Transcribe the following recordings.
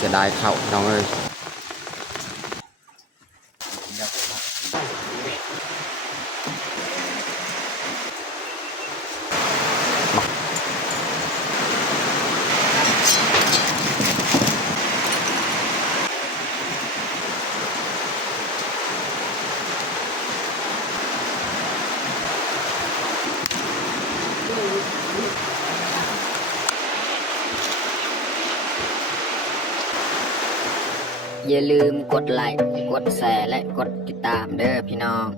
เสียดายเข้าน้องเอ้ยอย่าลืมกดไลค์กดแชร์และกดติดตามเด้อพี่น้อง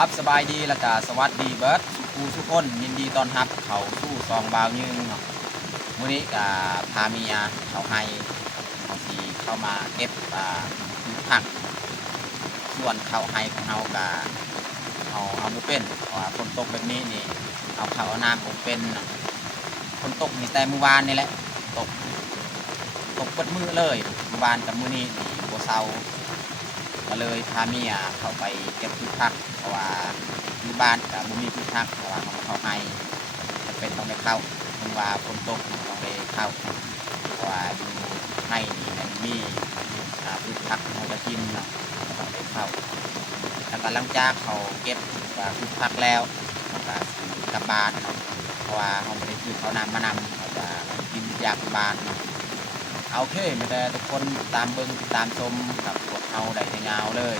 ครับสบายดีแล้วก็สวัสดีเบิดทุกคนยินดีต้อนรับเข้าสู่ซองบาวยืนเนาะมื้อนี้ก็พาเมียเขาให้เขาสิเข้ามาเก็บผักส่วนเข้าให้ของเฮาก็เอาบ่เป็นเพราะว่าฝนตกแบบนี้นี่เอาเข้าเอาน้ำบ่เป็นเนาะฝนตกนี่แต่มื้อวานนี่แหละตกเบิดมื้อเลยมื้อวานกับมื้อนี้นี่บ่เซาก็เลยพาเมียเข้าไปเก็บผักเพราะว่าอยู่บ้านก็บ่มีผักเพราะว่าเขาให้จะเป็นต้องไปเข้าเพราะว่าฝนตกต้องไปเข้าเพราะว่าอยู่ให้นี่มันมีผักเขาจะกินเนาะต้องไปเข้าแล้วก็หลังจากเขาเก็บผักแล้วก็กลับบ้านเนาะเพราะว่าเขาบ่ได้ซื้อข้าวน้ำมานำเขาจะกินอยากบ้านโอเคมีแต่ทุกคนตามเบิ่งตามชมกับพวกเฮาได้ยาวเลย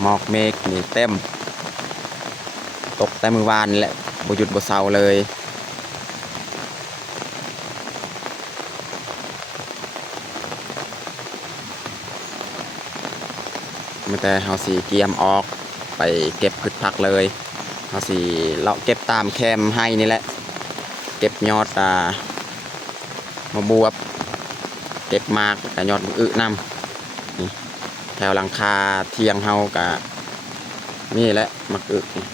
หมอกเมฆนี่เต็มตกแต่มื้อวานแหละบ่หยุดบ่เซาเลยมีแต่เฮาสิเกียมออกไปเก็บพืชผักเลยเฮาสิเลาะเก็บตามแคมให้นี่แหละเก็บยอดมะบวบเก็บมากแต่ยอดอึนำนี่แถวหลังคาเทียงเฮาก็นี่แหละมักอึนี่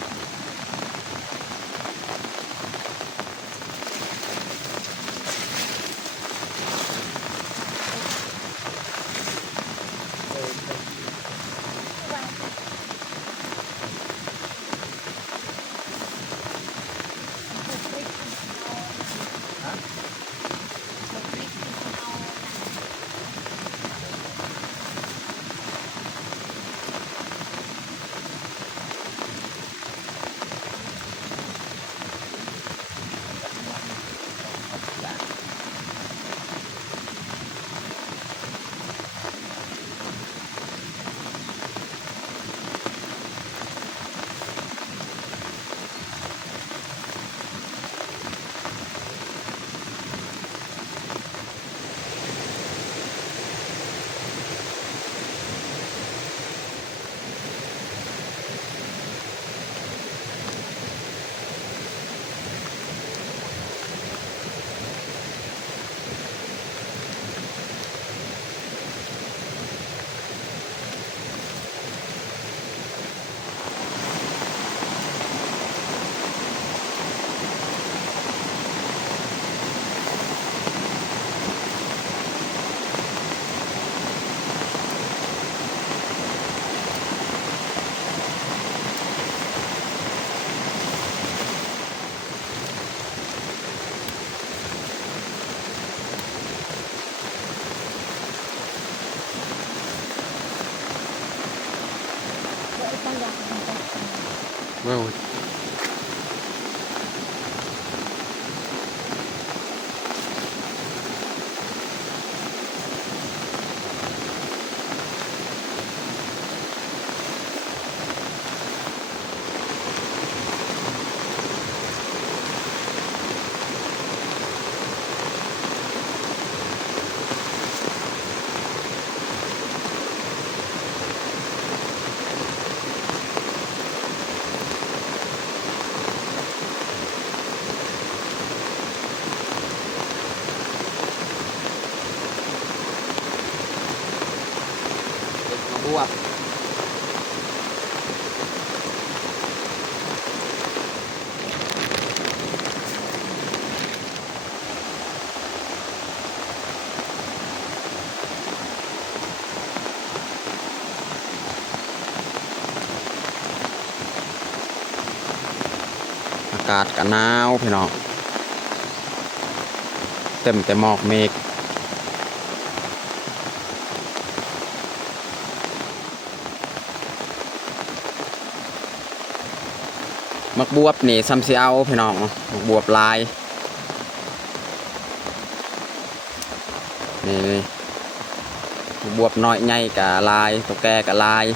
ว้าวบวบอากาศก็หนาวพี่น้องเต็มแต่หมอกเมฆมักบวบนี่ซ้ำสิเอาพี่น้องมักบวบลายนี่มักบวบน้อยใหญ่กะลายตัวแก่กะลาย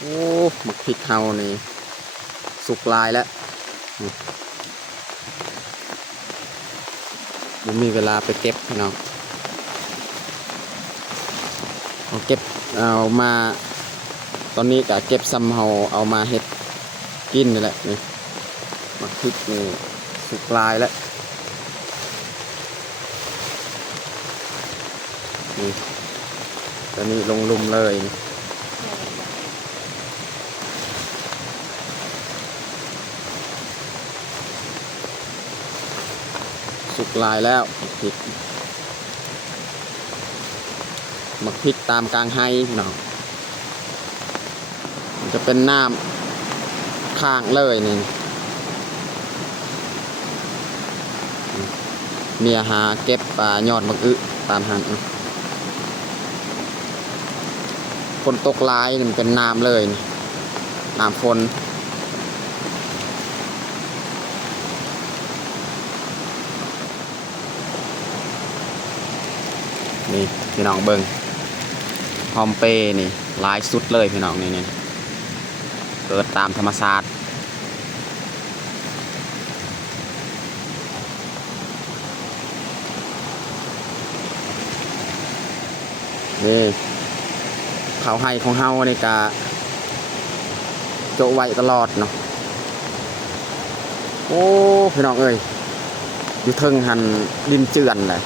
โอ้หมักพริกเฮานี่สุกลายแล้วบ่มีเวลาไปเก็บพี่น้องเอาเก็บเอามาตอนนี้ก็เก็บซ้ำเฮาเอามาเฮ็ดกินนี่แหละนี่หมักพริกนี่สุกลายแล้วนี่ตอนนี้ลงลุมเลยสุกลายแล้วพริกหมักพริกตามกลางไห้พี่น้องมันจะเป็นน้ำข้างเลยนี่เมียหาเก็บยอดมะอึตามหันฝนตกลายมันเป็นน้ำเลยน้ำฝนนี่พี่น้องเบิ่งพร้อมเปนี่ลายสุดเลยพี่น้องนี่เกิดตามธรรมชาตินี่เขาให้ของเฮานี่กะโจไว้ตลอดเนาะโอ้พี่น้องเอ้ยอยู่เทิงหันดินเจือนเลย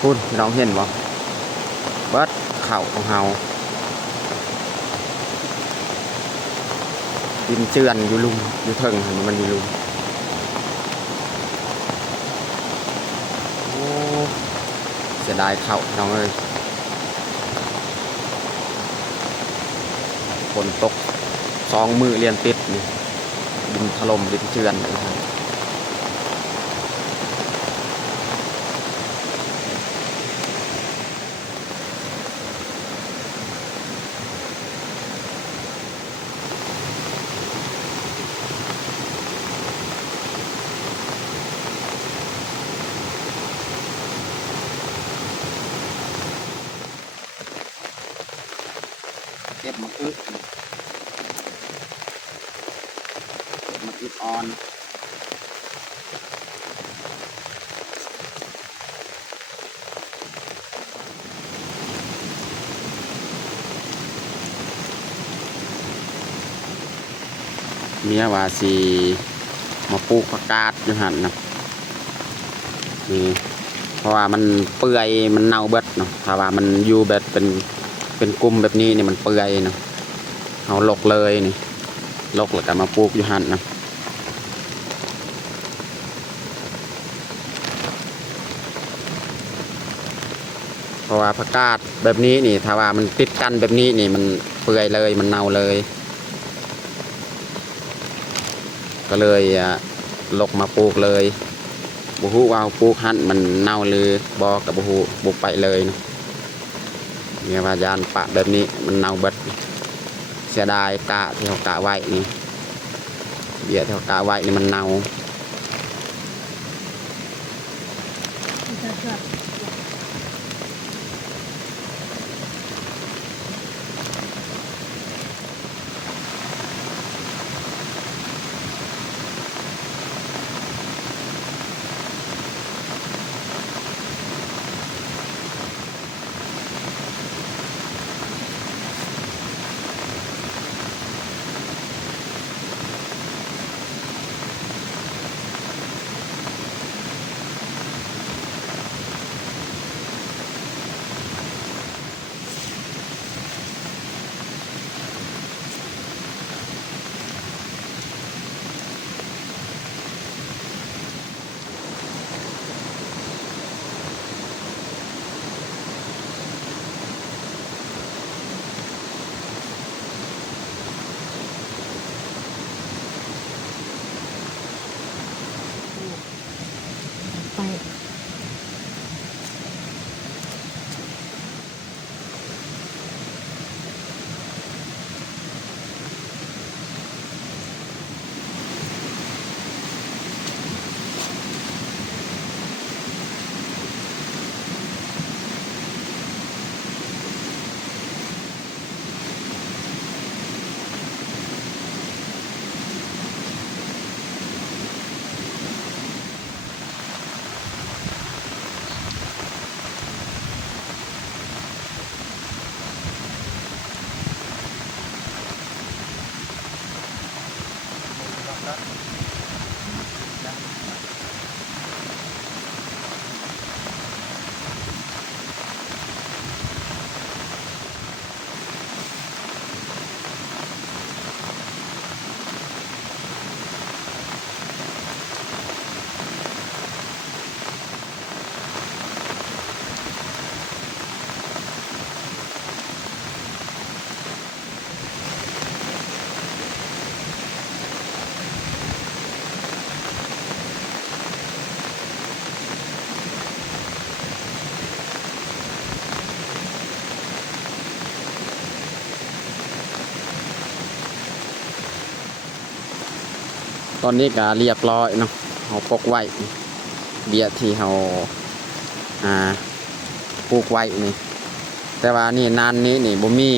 คุณพี่น้องเห็นบ่เบิดเข่าของเฮาดินเจือนอยู่ลุมอยู่เทิงหันมันอยู่ลุมโอ้เสียดายเข่าพี่น้องเอ้ย ฝนตก2มื้อเรียนติดนี่ดินถล่มดินเจือนเลยครับเก็บมะอึกอ่อนเมียว่าสิมาปลูกผักกาดอยู่หั่นนะนี่เพราะว่ามันเปื่อยมันเน่าเบิดเนาะถ้าว่ามันอยู่แบบเป็นกลุ่มแบบนี้นี่มันเปื่อยเนาะเอาลกเลยนี่ลกแล้วก็มาปลูกอยู่หั่นนะเพราะว่าผักกาดแบบนี้นี่ถ้าว่ามันติดกันแบบนี้นี่มันเปื่อยเลยมันเน่าเลยก็เลยลกมาปลูกเลยบ่ฮู้ว่าปลูกหั่นมันเน่าหรือบ่ก็บ่ฮู้ปลูกไปเลยนะเนี่ยว่ายานปะแบบนี้มันเน่าเบิดเสียดายกะที่เขากะไว้นี่เบี้ยที่เขากะไว้นี่มันเน่าไปตอนนี้ก็เรียบร้อยเนาะเอาปกไว้เบี้ยที่เราปลูกไว้นี่แต่ว่านี่นานนี้นี่บ่มี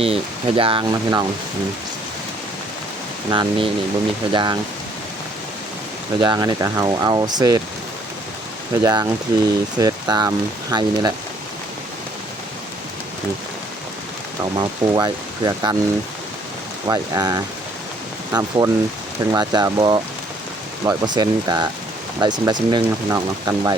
พยางนะพี่น้องนานนี้นี่บ่มีพยางอันนี้ก็เราเอาเศษพยางที่เศษตามไห้นี่แหละเอามาปูไว้เพื่อกันไว้น้ำฝนถึงว่าจะบ่ 100% ก็ได้สำได้สำนึงพี่น้องเนาะกันไว้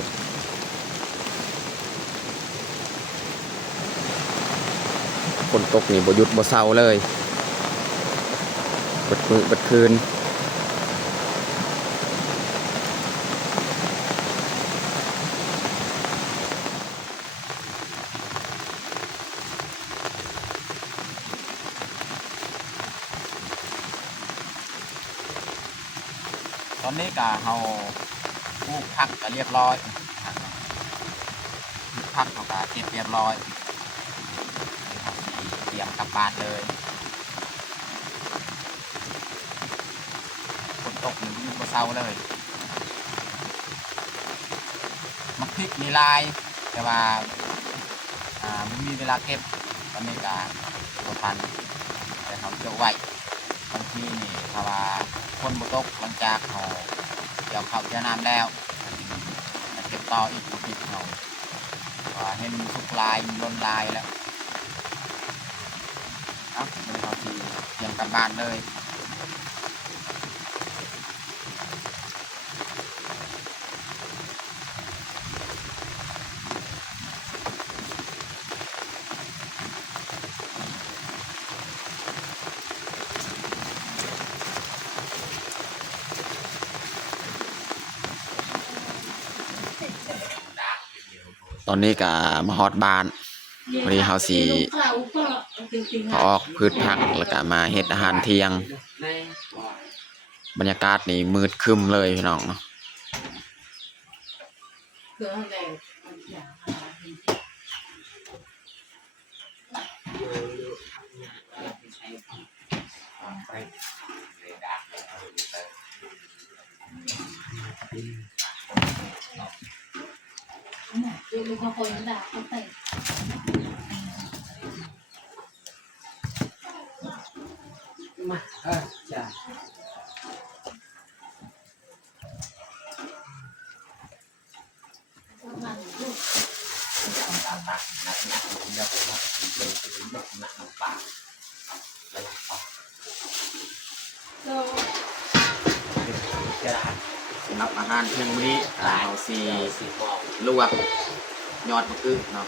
ฝนตกนี่บ่หยุดบ่เซาเลยเบิดมื้อเบิดคืน อนนี้ก็เฮาปลูกผักก็เรียบร้อยผักเราก็เก็บเรียบร้อยเฮาสิเตรียมกลับบ้านเลยฝนตกอยู่บ่เซาเลยมักพริกมีลายแต่ว่าไม่มีเวลาเก็บตอนนี้ก็บ่ทันแต่เฮาเก็บไว้บางทีนี่ถ้าว่าคนบ่ตกหลังจากเฮาเกี่ยวข้าวเกี่ยวน้ำแล้วมาเก็บต่ออีกพริกเฮาว่าเห็นสุกลายล้นลายแล้วเอ้าเดี๋ยวเฮาสิเตรียมกลับบ้านเลยตอนนี้ก็มาฮอดบ้านวันนี้เฮาสิเอาออกพืชผักแล้วก็มาเฮ็ดอาหารเที่ยงบรรยากาศนี่มืดครึ้มเลยพี่น้องเนาะสำหรับอาหารเที่ยงมื้อนี้เฮาสิลวกยอดมะกึกเนาะ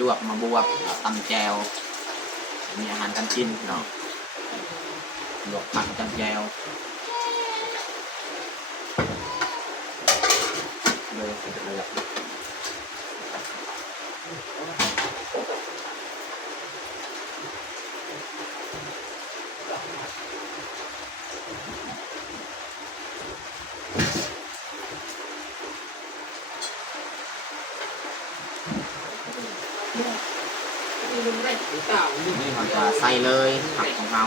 ลวกมะบวบตำแจวมีอาหารการกินเนาะลวกผักตำแจวเลยเลย นี่มันจะใส่เลยผักของเรา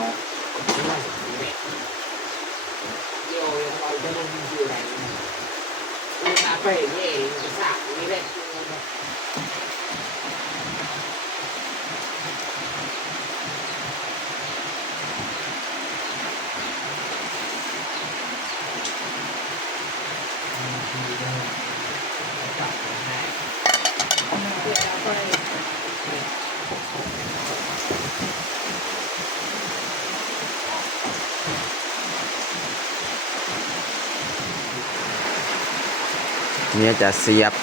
เนี่ยจะเสียบ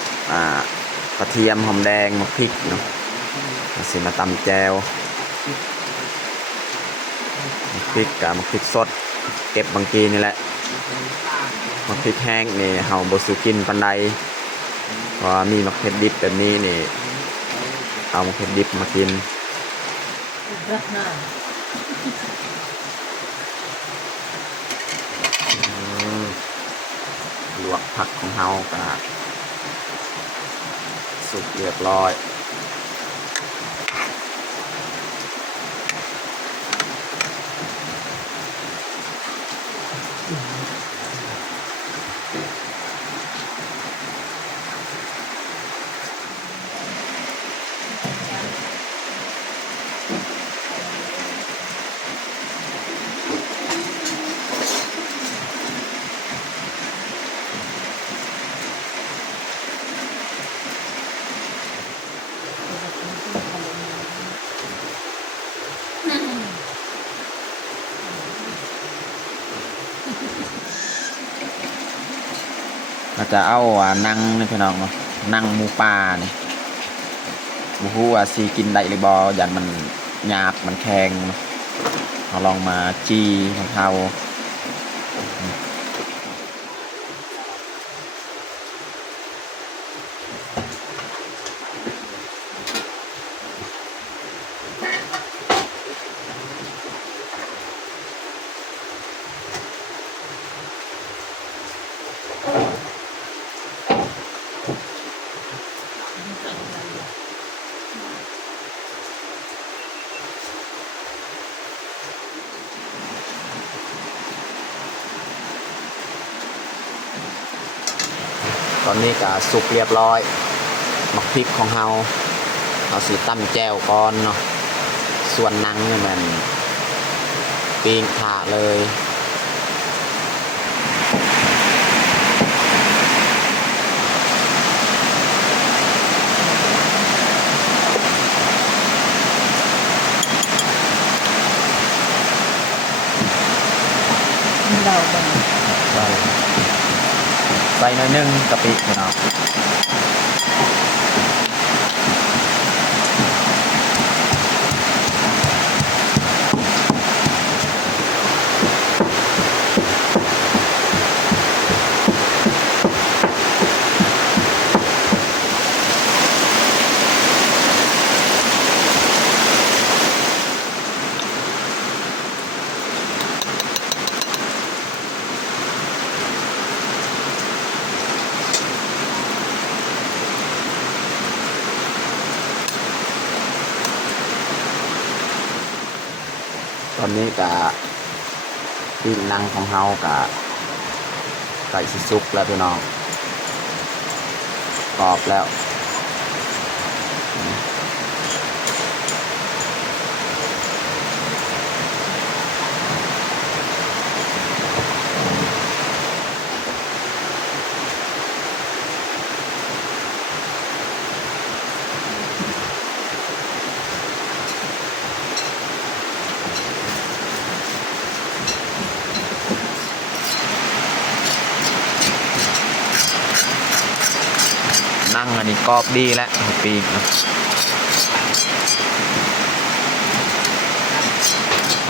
กระเทียมหอมแดงมะพริกเนาะสิมาตำแจวมะพริกกับมะพริกสดเก็บบางกีนี่แหละมะพริกแห้งนี่เฮาบ่ซื้อกินปานใดเพราะมีมะเขือดิบแบบนี้นี่เอามะเขือดิบมากินลวกผักของเฮาก็สุกเรียบร้อยเราจะเอานั่งนี่พี่น้องเนาะนั่งหมูป่านี่บ่ฮู้ว่าสิกินได้หรือบ่ยันมันหยาบมันแข็งเราลองมาจี้ของเฮา อนนี้ก็สุกเรียบร้อยหมักพริกของเฮาสีตั้มแจ่วก่อนเนาะส่วนหนังเนี่ยมันปิ้งผ่าเลยเราเป็น ใส่หน่อยนึงกะปิพี่น้องตอนนี้ก็ปิ้งหนังของเฮาก็ไก่สิสุกแล้วพี่น้องกรอบแล้วนั่งอันนี้กรอบดีแล้วปีกนะ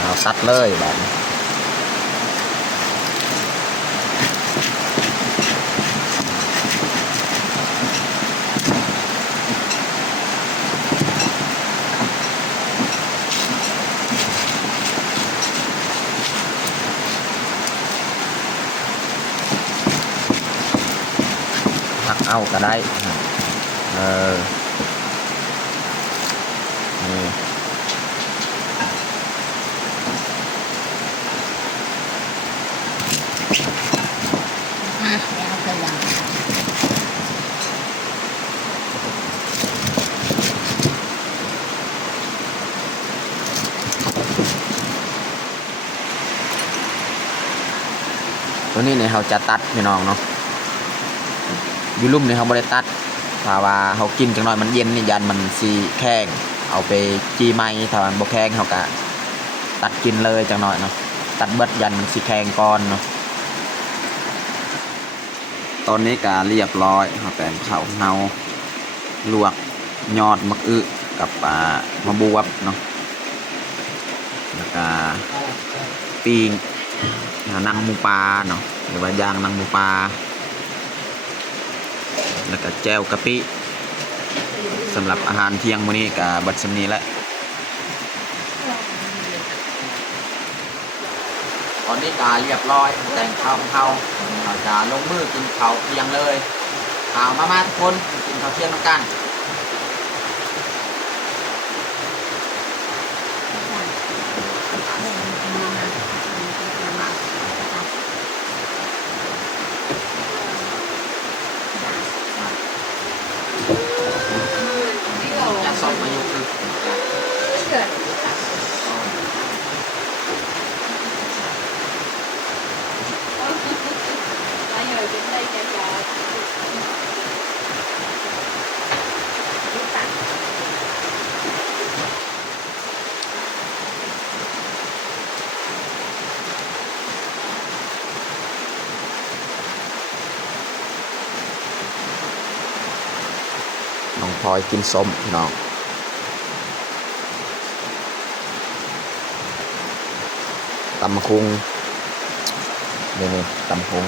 เอาตัดเลยแบบนี้หักเอาก็ได้นี่ แล้วก็ยัง ตัวนี้เนี่ยเขาจะตัดพี่น้องเนาะอยูลุ่มเนี่ยเขาไม่ได้ตัดถ้าว่าเขากินจังหน่อยมันเย็นนี่ยันมันสีแข็งเอาไปจีไม้ถ้ามันบ่แข็งเขาก็ตัดกินเลยจังหน่อยเนาะตัดเบิดยันมันสีแข็งก่อนเนาะตอนนี้ก็เรียบร้อยเขาแต่งข้าวเนาลวกยอดมะอึกับมะบวบเนาะแล้วก็ปิ้งนังหมูปลาเนาะหรือว่าย่างนังหมูปลาแล้วก็แจ่วกะปิสำหรับอาหารเที่ยงมื้อนี้ก็บัดสำนี้แหละตอนนี้ก็เรียบร้อยแต่งข้าวของเราจะลงมือกินข้าวเที่ยงเลยมาทุกคนกินข้าวเที่ยงด้วยกัน จะส่งมาอยู่คือน้องพลอยกินส้มพี่น้องตำคุงนี่ตำคุง